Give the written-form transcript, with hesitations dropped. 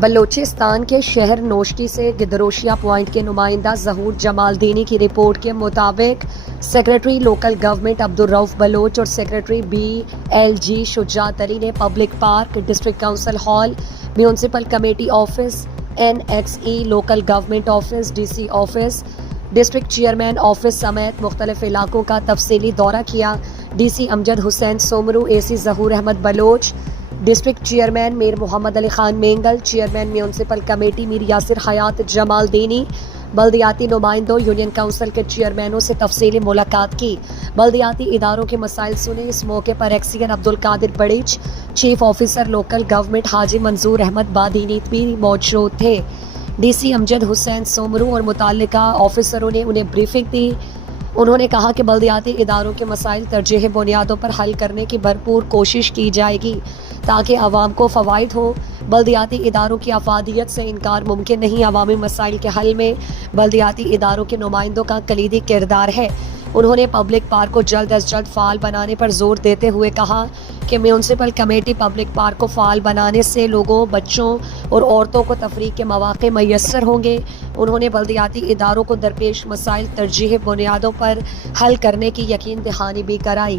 بلوچستان کے شہر نوشٹی سے گدروشیا پوائنٹ کے نمائندہ ظہور جمال دینی کی رپورٹ کے مطابق secretary local government Abdul Rauf Baloch اور سیکریٹری BLG شجاعت علی نے public park, district council hall, municipal committee office, NXE local government office, DC office, district chairman office سمیت مختلف علاقوں کا تفصیلی دورہ کیا۔ DC امجد حسین Soomro, AC Zahoor Ahmed Baloch, district chairman Mir Muhammad Ali Khan Mengal, chairman municipal committee Mir Yasir Hayat Jamal دینی، بلدیاتی نمائندوں، یونین کونسل کے چیئرمینوں سے تفصیلی ملاقات کی، بلدیاتی اداروں کے مسائل سنے۔ اس موقع پر XEN Abdul Qadir Barech, chief officer local government حاجی منظور احمد بادینی بھی موجود تھے۔ DC امجد حسین سومرو اور متعلقہ آفیسروں نے انہیں بریفنگ دی۔ انہوں نے کہا کہ بلدیاتی اداروں کے مسائل ترجیحی بنیادوں پر حل کرنے کی بھرپور کوشش کی جائے گی تاکہ عوام کو فوائد ہو۔ بلدیاتی اداروں کی افادیت سے انکار ممکن نہیں۔ عوامی مسائل کے حل میں بلدیاتی اداروں کے نمائندوں کا کلیدی کردار ہے۔ انہوں نے پبلک پارک کو جلد از جلد فعال بنانے پر زور دیتے ہوئے کہا کہ میونسپل کمیٹی پبلک پارک کو فعال بنانے سے لوگوں، بچوں اور عورتوں کو تفریح کے مواقع میسر ہوں گے۔ انہوں نے بلدیاتی اداروں کو درپیش مسائل ترجیحی بنیادوں پر حل کرنے کی یقین دہانی بھی کرائی۔